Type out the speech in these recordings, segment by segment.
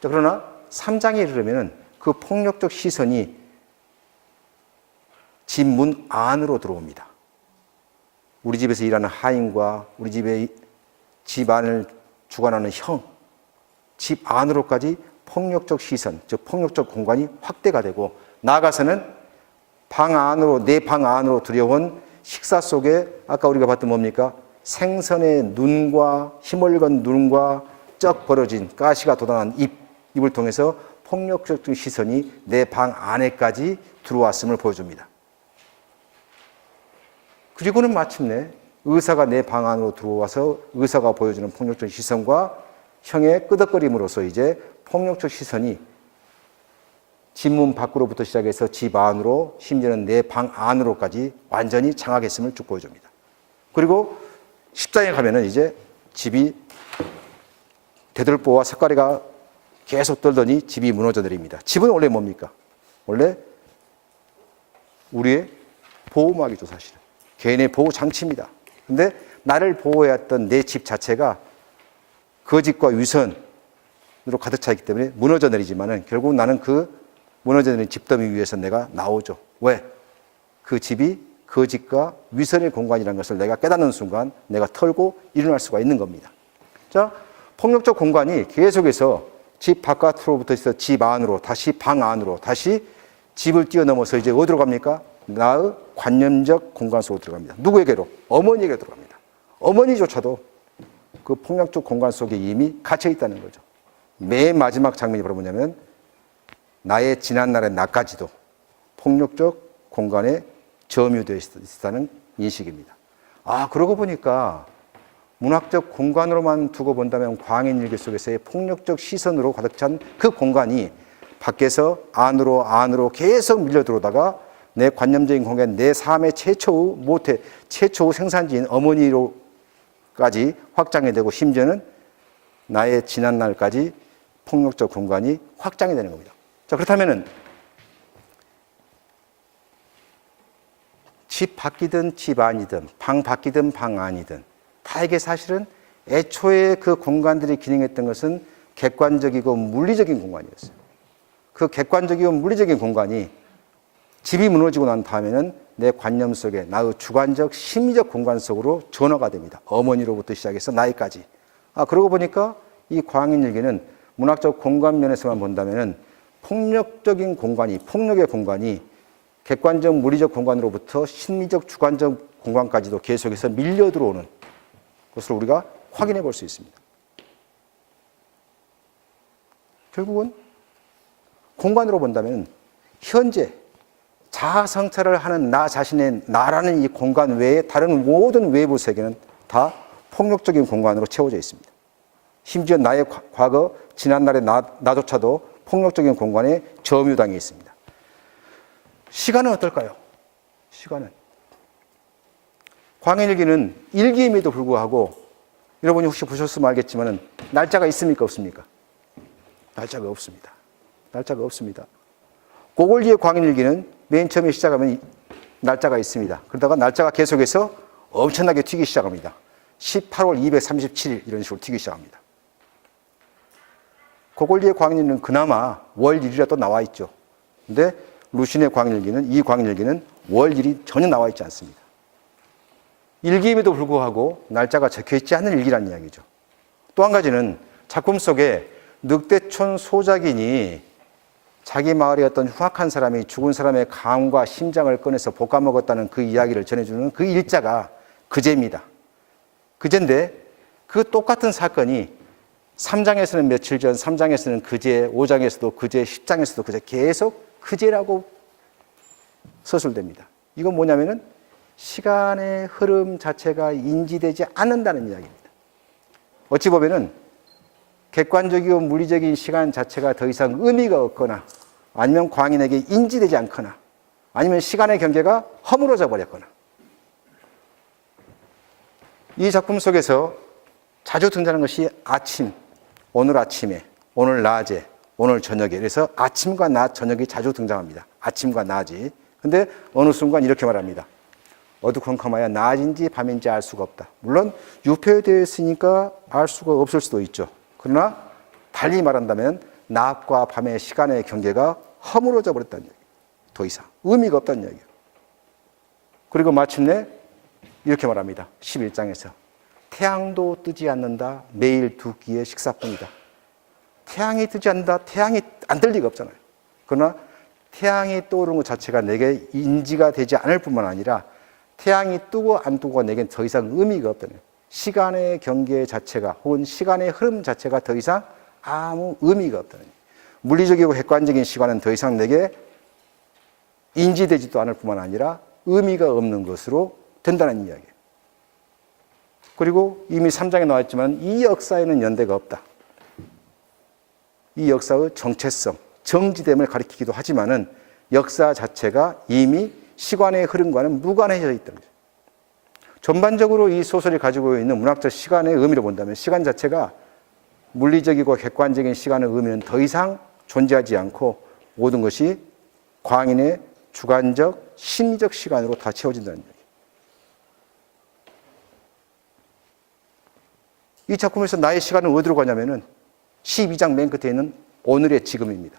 자, 그러나 3장에 이르려면 그 폭력적 시선이 집 문 안으로 들어옵니다. 우리 집에서 일하는 하인과 우리 집의 집안을 주관하는 형, 집 안으로까지 폭력적 시선, 즉 폭력적 공간이 확대가 되고, 나아가서는 방 안으로, 내 방 안으로 들여온 식사 속에 아까 우리가 봤던 뭡니까? 생선의 눈과 힘을건 눈과 쩍 벌어진 가시가 돋아난 입을 통해서 폭력적 시선이 내 방 안에까지 들어왔음을 보여줍니다. 그리고는 마침내 의사가 내 방 안으로 들어와서 의사가 보여주는 폭력적 시선과 형의 끄덕거림으로써 이제 폭력적 시선이 집문 밖으로부터 시작해서 집 안으로, 심지어는 내 방 안으로까지 완전히 장악했음을 쭉 보여줍니다. 그리고 10장에 가면은 이제 집이 대들보와 석가래가 계속 떨더니 집이 무너져 내립니다. 집은 원래 뭡니까? 원래 우리의 보호막이죠, 사실은. 개인의 보호 장치입니다. 근데 나를 보호해왔던 내 집 자체가 거짓과 위선으로 가득 차 있기 때문에 무너져 내리지만은 결국 나는 그 무너져 내린 집더미 위에서 내가 나오죠. 왜? 그 집이 거짓과 위선의 공간이라는 것을 내가 깨닫는 순간 내가 털고 일어날 수가 있는 겁니다. 자, 폭력적 공간이 계속해서 집 바깥으로부터 있어 집 안으로, 다시 방 안으로, 다시 집을 뛰어넘어서 이제 어디로 갑니까? 나의 관념적 공간 속으로 들어갑니다. 누구에게로? 어머니에게 들어갑니다. 어머니조차도 그 폭력적 공간 속에 이미 갇혀 있다는 거죠. 맨 마지막 장면이 바로 뭐냐면 나의 지난날의 나까지도 폭력적 공간에 점유되어 있다는 인식입니다. 아, 그러고 보니까 문학적 공간으로만 두고 본다면 광인일기 속에서의 폭력적 시선으로 가득 찬 그 공간이 밖에서 안으로 계속 밀려 들어오다가 내 관념적인 공간, 내 삶의 최초의 생산지인 어머니로까지 확장이 되고, 심지어는 나의 지난날까지 폭력적 공간이 확장이 되는 겁니다. 자, 그렇다면은 집 밖이든 집 안이든 방 밖이든 방 안이든 다 이게 사실은 애초에 그 공간들이 기능했던 것은 객관적이고 물리적인 공간이었어요. 그 객관적이고 물리적인 공간이 집이 무너지고 난 다음에는 내 관념 속에 나의 주관적 심리적 공간 속으로 전화가 됩니다. 어머니로부터 시작해서 나이까지. 아, 그러고 보니까 이 광인일기는 문학적 공간 면에서만 본다면은 폭력적인 공간이, 폭력의 공간이 객관적 물리적 공간으로부터 심리적 주관적 공간까지도 계속해서 밀려 들어오는 것으로 우리가 확인해 볼 수 있습니다. 결국은 공간으로 본다면 현재 자아 성찰을 하는 나 자신의 나라는 이 공간 외에 다른 모든 외부 세계는 다 폭력적인 공간으로 채워져 있습니다. 심지어 나의 과거, 지난날의 나조차도 폭력적인 공간에 점유당해 있습니다. 시간은 어떨까요? 시간은 광인일기는 일기임에도 불구하고 여러분이 혹시 보셨으면 알겠지만 날짜가 있습니까? 없습니까? 날짜가 없습니다. 날짜가 없습니다. 고골지의 광인일기는 맨 처음에 시작하면 날짜가 있습니다. 그러다가 날짜가 계속해서 엄청나게 튀기 시작합니다. 18월 237일 이런 식으로 튀기 시작합니다. 고골지의 광인일기는 그나마 월일이라도 나와 있죠. 근데 루신의 광인일기는, 이 광인일기는 월일이 전혀 나와 있지 않습니다. 일기임에도 불구하고 날짜가 적혀있지 않은 일기라는 이야기죠. 또 한 가지는 작품 속에 늑대촌 소작인이 자기 마을의 어떤 흉악한 사람이 죽은 사람의 감과 심장을 꺼내서 볶아 먹었다는 그 이야기를 전해주는 그 일자가 그제입니다. 그제인데 그 똑같은 사건이 3장에서는 며칠 전, 3장에서는 그제, 5장에서도 그제, 10장에서도 그제, 계속 그제라고 서술됩니다. 이건 뭐냐면은 시간의 흐름 자체가 인지되지 않는다는 이야기입니다. 어찌 보면은 객관적이고 물리적인 시간 자체가 더 이상 의미가 없거나, 아니면 광인에게 인지되지 않거나, 아니면 시간의 경계가 허물어져 버렸거나. 이 작품 속에서 자주 등장하는 것이 아침, 오늘 아침에, 오늘 낮에, 오늘 저녁에. 그래서 아침과 낮, 저녁이 자주 등장합니다. 아침과 낮이. 근데 어느 순간 이렇게 말합니다. 어두컴컴하여 낮인지 밤인지 알 수가 없다. 물론 유표되어 있으니까 알 수가 없을 수도 있죠. 그러나 달리 말한다면 낮과 밤의 시간의 경계가 허물어져 버렸다는 얘기예요. 더 이상 의미가 없다는 얘기예요. 그리고 마침내 이렇게 말합니다. 11장에서 태양도 뜨지 않는다. 매일 두 끼의 식사뿐이다. 태양이 뜨지 않는다. 태양이 안 뜰 리가 없잖아요. 그러나 태양이 떠오르는 것 자체가 내게 인지가 되지 않을 뿐만 아니라 태양이 뜨고 안 뜨고가 내겐 더 이상 의미가 없다는 거예요. 시간의 경계 자체가 혹은 시간의 흐름 자체가 더 이상 아무 의미가 없다는 거예요. 물리적이고 객관적인 시간은 더 이상 내게 인지되지도 않을 뿐만 아니라 의미가 없는 것으로 된다는 이야기예요. 그리고 이미 3장에 나왔지만 이 역사에는 연대가 없다. 이 역사의 정체성, 정지됨을 가리키기도 하지만은 역사 자체가 이미 시간의 흐름과는 무관해져 있다는 거죠. 전반적으로 이 소설이 가지고 있는 문학적 시간의 의미를 본다면 시간 자체가 물리적이고 객관적인 시간의 의미는 더 이상 존재하지 않고 모든 것이 광인의 주관적, 심리적 시간으로 다 채워진다는 얘기예요. 이 작품에서 나의 시간은 어디로 가냐면은 12장 맨 끝에 있는 오늘의 지금입니다.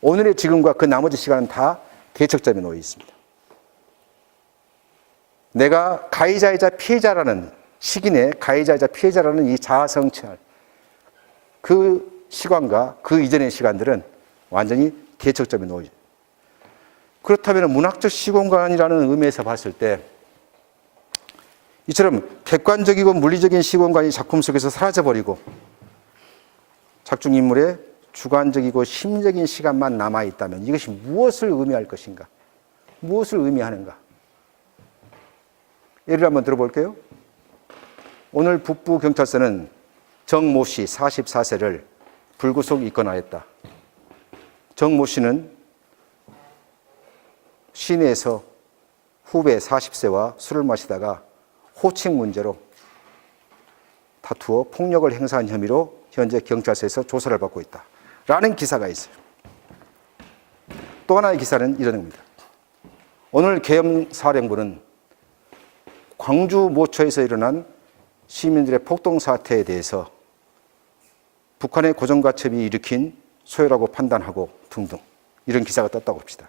오늘의 지금과 그 나머지 시간은 다 대척점에 놓여 있습니다. 내가 가해자이자 피해자라는 시기 내 가해자이자 피해자라는 이 자아성찰, 그 시간과 그 이전의 시간들은 완전히 대척점에 놓여 있습니다. 그렇다면 문학적 시공간이라는 의미에서 봤을 때 이처럼 객관적이고 물리적인 시공간이 작품 속에서 사라져버리고 작중인물의 주관적이고 심리적인 시간만 남아있다면 이것이 무엇을 의미할 것인가? 무엇을 의미하는가? 예를 한번 들어볼게요. 오늘 북부경찰서는 정모 씨 44세를 불구속 입건하였다. 정모 씨는 시내에서 후배 40세와 술을 마시다가 호칭 문제로 다투어 폭력을 행사한 혐의로 현재 경찰서에서 조사를 받고 있다. 라는 기사가 있어요. 또 하나의 기사는 이런 겁니다. 오늘 계엄사령부는 광주 모처에서 일어난 시민들의 폭동 사태에 대해서 북한의 고정가첩이 일으킨 소요라고 판단하고 등등 이런 기사가 떴다고 합시다.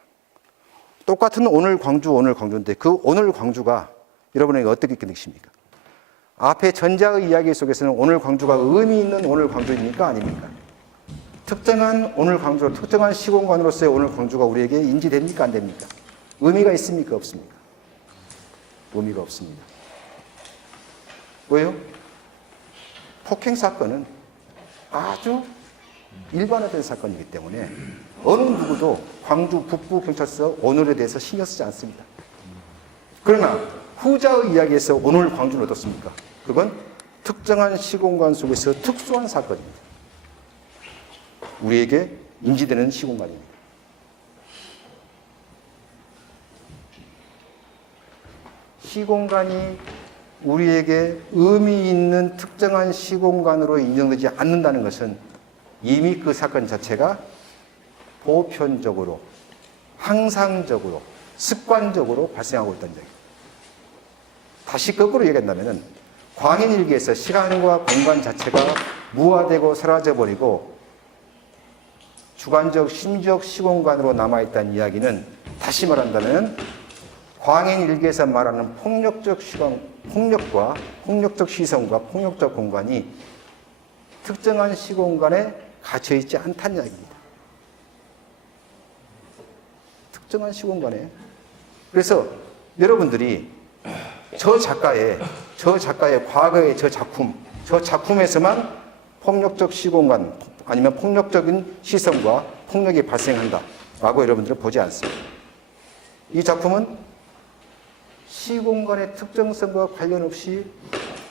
똑같은 오늘 광주인데 그 오늘 광주가 여러분에게 어떻게 느끼십니까? 앞에 전자의 이야기 속에서는 오늘 광주가 의미 있는 오늘 광주입니까? 아닙니까? 특정한 오늘 광주, 특정한 시공간으로서의 오늘 광주가 우리에게 인지됩니까? 안 됩니까? 의미가 있습니까? 없습니까? 의미가 없습니다. 왜요? 폭행 사건은 아주 일반화된 사건이기 때문에 어느 누구도 광주 북부경찰서 오늘에 대해서 신경 쓰지 않습니다. 그러나 후자의 이야기에서 오늘 광주는 어떻습니까? 그건 특정한 시공간 속에서 특수한 사건입니다. 우리에게 인지되는 시공간입니다. 시공간이 우리에게 의미 있는 특정한 시공간으로 인정되지 않는다는 것은 이미 그 사건 자체가 보편적으로, 항상적으로, 습관적으로 발생하고 있다는 얘기입니다. 다시 거꾸로 얘기한다면 광인일기에서 시간과 공간 자체가 무화되고 사라져버리고 주관적, 심리적 시공간으로 남아있다는 이야기는 다시 말한다면 광인일기에서 말하는 폭력적 시간, 폭력적 시선과 폭력적 공간이 특정한 시공간에 갇혀있지 않다는 이야기입니다. 특정한 시공간에. 그래서 여러분들이 저 작가의 과거의 저 작품에서만 폭력적 시공간 아니면 폭력적인 시선과 폭력이 발생한다라고 여러분들은 보지 않습니다. 이 작품은 시공간의 특정성과 관련 없이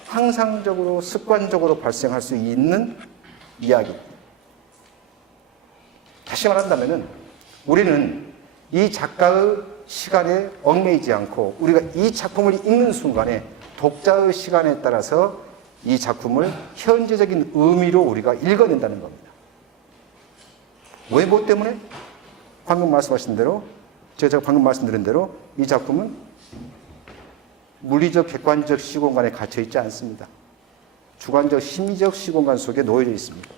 항상적으로 습관적으로 발생할 수 있는 이야기입니다. 다시 말한다면 우리는 이 작가의 시간에 얽매이지 않고 우리가 이 작품을 읽는 순간에 독자의 시간에 따라서 이 작품을 현재적인 의미로 우리가 읽어낸다는 겁니다. 왜, 뭐 때문에? 방금 말씀하신 대로, 제가 방금 말씀드린 대로 이 작품은 물리적, 객관적 시공간에 갇혀있지 않습니다. 주관적, 심리적 시공간 속에 놓여져 있습니다.